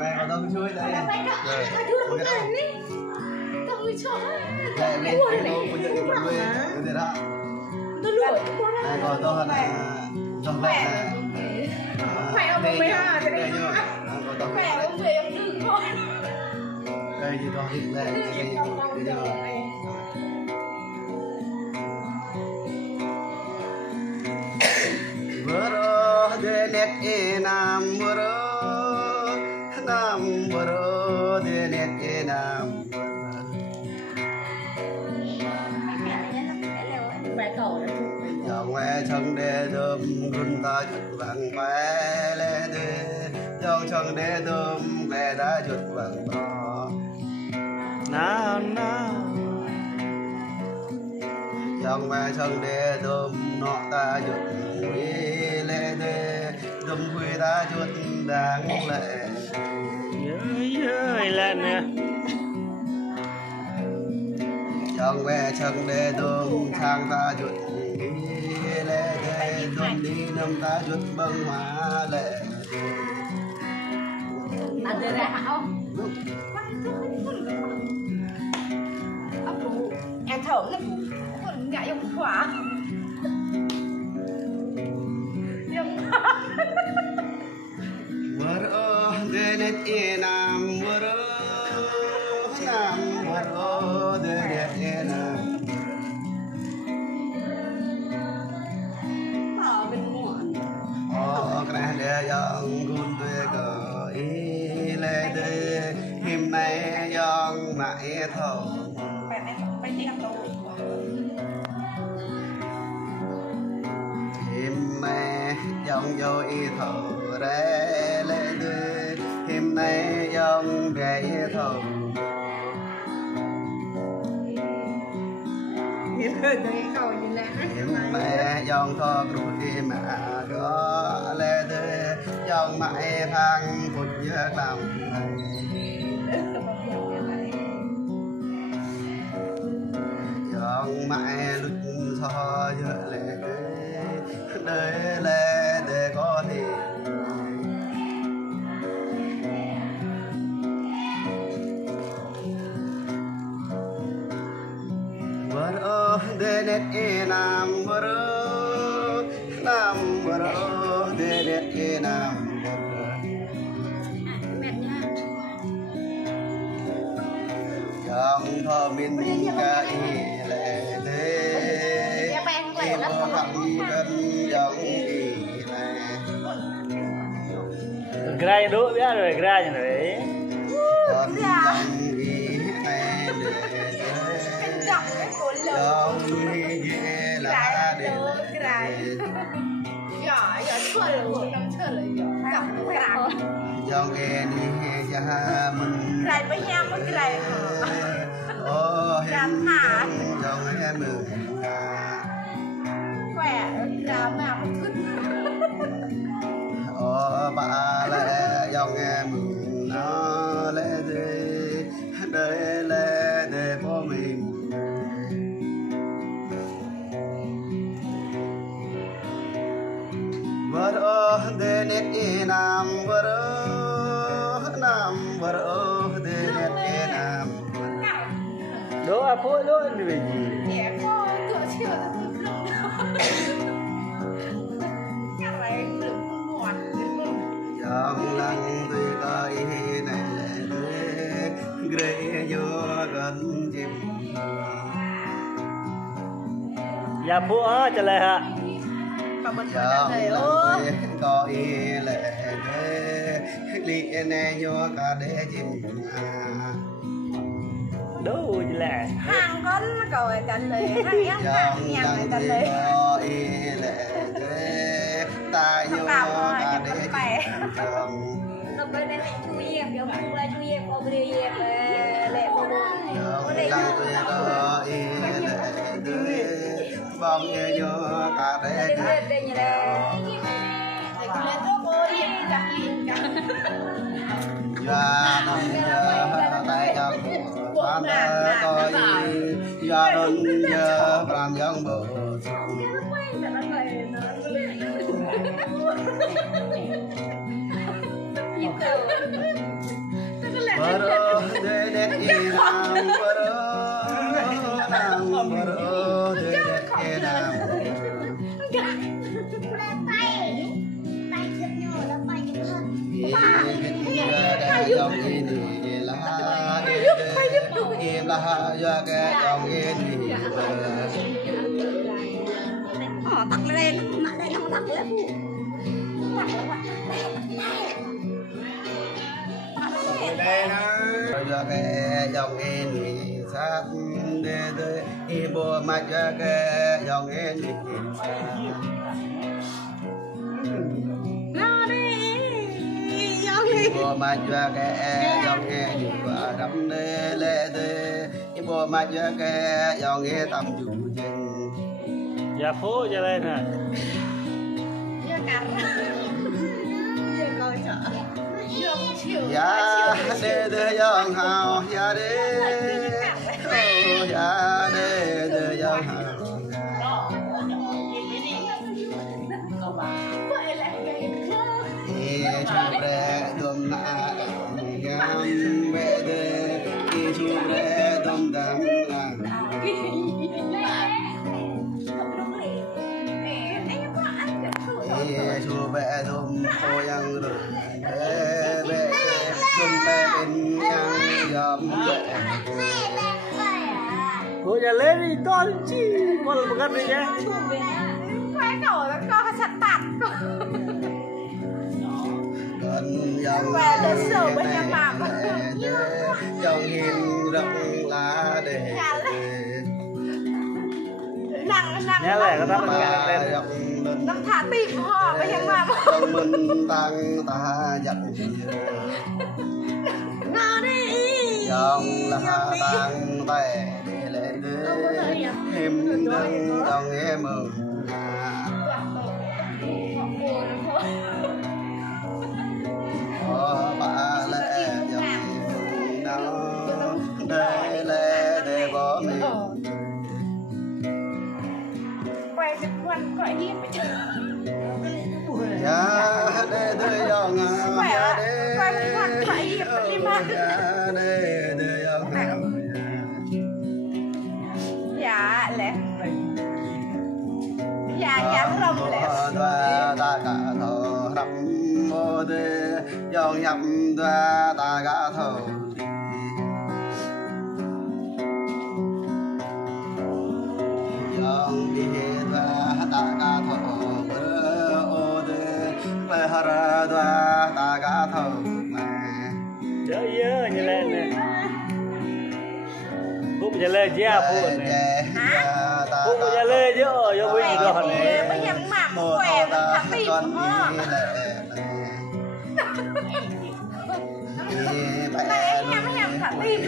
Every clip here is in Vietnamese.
Này có đông chui đây. Này có to hơn trong đây này. Khỏe ông với ha, cái này khỏe ông về ông đừng thôi. Đây thì to thịt đây, Bro de net enam bro de net enam. Dòng nghe chân đê đơm run ta chuột vàng bé lê đê, dòng chân đê đơm về đã chuột vàng bò. Nào nào. Dòng nghe chân đê đơm nọ ta chuột quý lê đê, đơm quý ta chuột đáng lệ. Ơi lên nè. Dòng nghe chân đê đơm sang ta chuột lê đê, đơm đi nằm ta chuột bông hóa lệ. Ăn được ra không? Em thở là còn ngại ông khóa. Bro de net enam bro de net enam. Cái này dòng gun về cờ ý lê đê, hôm nay dòng mãi thầu. Hôm nay dòng vô ý thầu rê lê đê, hôm nay dòng về ý thầu. Hôm nay dòng thọ cửu đi mà có lê đê, dòng mãi thang phút giấc lòng này. Dòng mãi lúc so giữa lệ đời lệ để có thì bro de net enam bro de net enam. Dòng thọ min ca y lệ đê, em hằng cân dòng y lệ. Grai đỗ biết rồi, grai như đấy. Con dòng y lệ đê, dòng y dễ là đê. Dòng nghe đi ra mình Grai với nhau với grai hả? Dòng nghe mừng khỏe ra mà thức. Bà lệ dòng nghe mừng nó lệ đê, đời lệ đê của mình. Bro de net enam bro de net enam. Đỗ à phụ đỗ như vậy gì? Nhẹ coi cửa chiều là thực lượng. Chắc là em lượng ngọt. Dòng lăng tùy coi này lệ ghê vô gần chim. Dạ phụ ơi trả lời hả? Dòng lăng tùy coi lệ ghê nè vô cả đế chim. Đâu như là hàng con rồi cả lệ hàng nhá hàng nhà người cả lệ ta vô cả đế lúc bên đây chui em kiểu không là chui em có bia em lệ cô đây bom như vô cả đế đây như là lên tốt ơi cả gia nông tay cầm quan coi gia nông nhớ làm dân bộ Hãy subscribe dòng in thì là im là do cái dòng in thì tắt lên mặt đây nó tắt lên đây nó do cái dòng in thì sát để tới im bộ mặt do cái dòng in thì bộ mặt cho cái dòng nghe dù và đắm đê lê đê bộ mặt cho cái dòng nghe tâm chủ chân dạ phố cho lên nè dạ đê đê dòng hào dạ đê dạ đê đê dòng hào chụp rè đom nã gam về đê chụp rè đom đam chụp rè đom yang rồi về đom bên yang gam cô nhà lên đi con chi con một cái gì nhé quay nổi nó co sạch tạt về lịch sử bên nhà bạn dòng hiền rộng lá để nhớ lại cái đó mình nó thả tìm họ bên nhà bạn trong mình tăng ta dặn ngờ đi dòng là tăng tay để lên em đừng dòng em mừng bà lệ dòng nó để lệ để bỏ mình quay được quần quay hiếp ya để đưa dòng ya để quay được quần quay hiếp đi mà ya để đưa dòng dạ lẽ dạ rồng lẽ ta cả thọ rắm mô đê dòng nhập ta cả thọ dòng đi ta cả thọ bơ ô đê bơ hara ta cả thọ chớ nhớ như lên nè cũng nhà lên chứ à phụ nè cũng nhà lên chứ ở vô bên gì đó nè bây giờ mà khỏe nó thả tìm họ này em thả tìm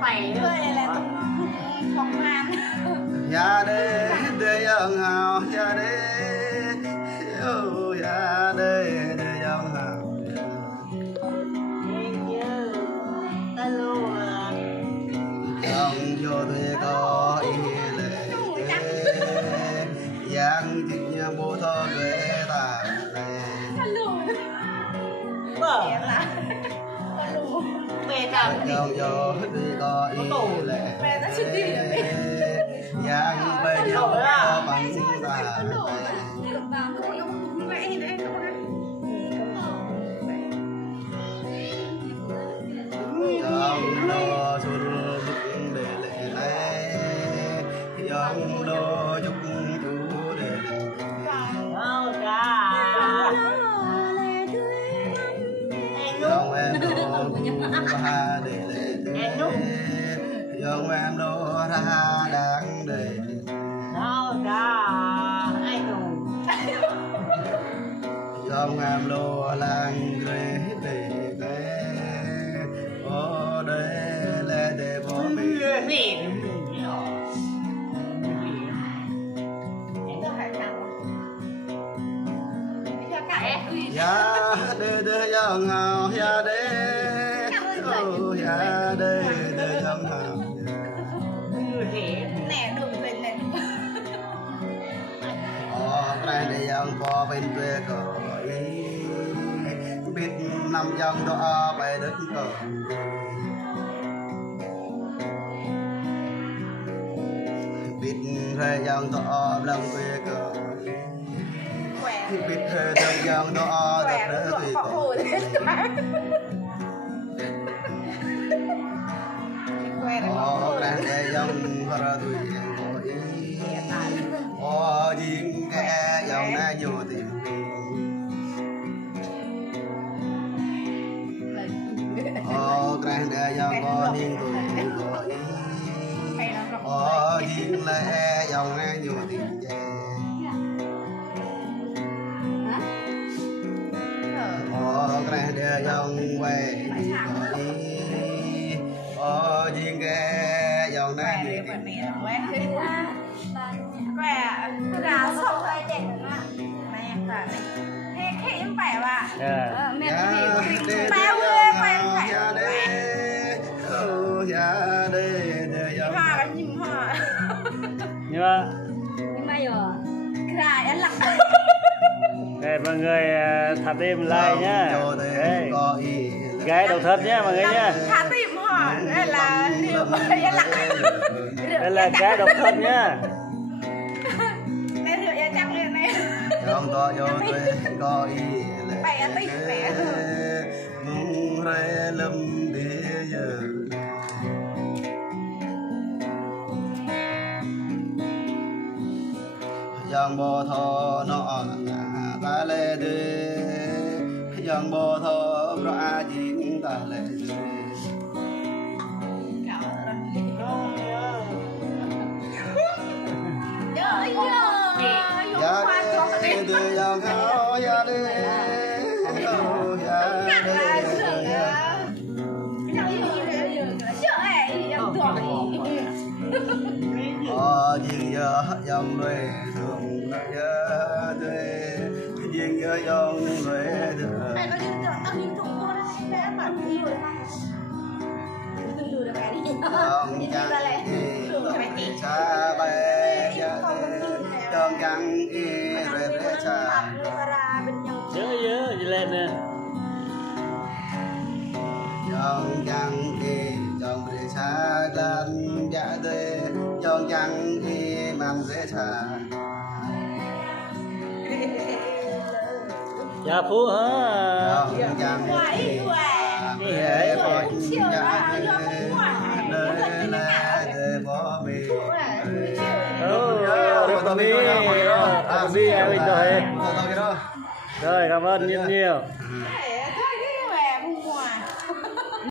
phải rồi là phòng làm ya đê đê yang hào ya đê ya đê đê yang hào dòng vô tôi có ý lệ giang chinh bố thơ ghế ta dòng vô tôi có ý lệ giang bên có bằng ta dòng lô xuân dục để lệ lệ dòng lô dục chú để dòng em đô ra để lệ dòng em đô ra đáng để dòng em lô lang ghế để ô để lệ để bỏ mình ya đê đê dòng hào ya đê ya đê đê dòng hào nè đường lên nè ra để yang có bên quê cờ biết năm yang đó bài đất cờ biết ra yang đó lòng quê cờ biết ra yang đó đất đất tùy ra để yang ra tùy duyên nghe dòng na nhiều tiền grand để dòng có niên tuổi duyên lẽ dòng na nhiều tiền grand để dòng về duyên nghe dòng na nhiều tiền ra xong rồi đẹp lắm này thế em phải bà mẹ bao ơi phải ha nhìn ha nhưng mà giờ ra em lặng để mọi người thả tim like nhá gái đầu thật nhá mọi người nhá thả tim hả đây là em lặng đây là gái đầu thật nhá trong to cho tôi có ý lệ mùng rê lâm địa giờ giang bò thọ nọ ta lê đê giang bò thọ ra chín ta lê đê từ giang khao ya đê duyên nhớ dòng nuôi thường nhớ thuê duyên nhớ dòng nuôi thường xa bay dòng trắng y rồi xa dơ gì lên nè dòng trắng y dòng rồi xa gần dạ tê dòng trắng y mang dễ xa dạ phú hả dòng trắng y để bỏ dạ nơi là để bỏ mì rồi cảm ơn nhiều nhiều